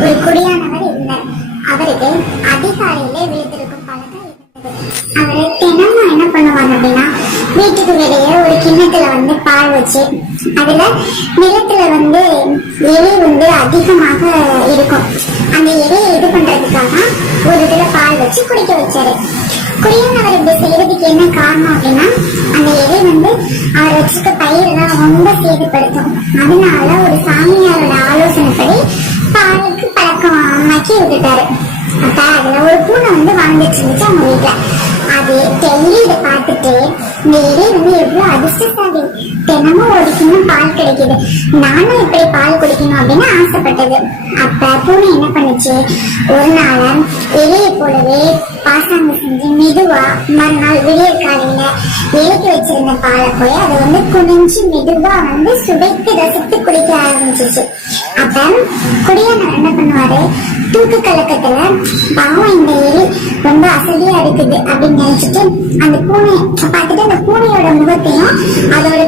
ஒரு குடியானவர் இருந்தார். அவருக்கு அதிகாலையிலே விழுந்திருக்கும் பழக்கம் இருந்தது. அவரு தினமும் என்ன பண்ணுவாங்க அப்படின்னா, வீட்டுக்கு வெளியே ஒரு கிண்ணத்துல பால் வச்சு, அதுல நிலத்துல எலி அதிகமாக இருக்கும். அந்த எலியை இது பண்றதுக்காக ஒரு இதுல பால் வச்சு குடிக்க வச்சாரு. குடியானவர் இப்படி செய்யறதுக்கு என்ன காரணம் அப்படின்னா, அந்த எலி அவர் வச்சிருக்க பயிரெல்லாம் ரொம்ப சேதப்படுத்தும். அதனால ஒரு சாமியாரோட ஆலோசனைப்படி பாலுக்கு பழக்கம் ஆக்கி விட்டுட்டாரு. அப்ப அதுல ஒரு பூனை வாழ்ந்துட்டு இருந்துச்சு அவங்க வீட்டுல. அது டெய்லி இதை பார்த்துட்டு இந்த எலி எவ்வளவு அதிர்ஷ்டசாலி, தினமும் ஒரு கிண்ணம் பால் கிடைக்குது, நானும் இப்படி பால் குடிக்கணும் அப்படின்னு ஆசைப்பட்டது. அப்ப பூனை என்ன பண்ணுச்சு, ஒரு நாள் எலியை போலவே பாசாங்க செஞ்சு மெதுவா மறுநாள் விடியற் காலையில எலிக்கு வச்சிருந்த பாலை போய் அதை குனிஞ்சு மெதுவா சுவைத்து ரசித்து குடிக்க ஆரம்பிச்சிச்சு. அப்ப குடியானவர் என்ன பண்ணுவாரு, தூக்கு கலக்கத்துல பாவம் இந்த எலி ரொம்ப அசதியா இருக்குது அப்படின்னு நினைச்சிட்டு அந்த பூனை பார்த்துட்டு அந்த பூனையோட முகத்தையும் அதோட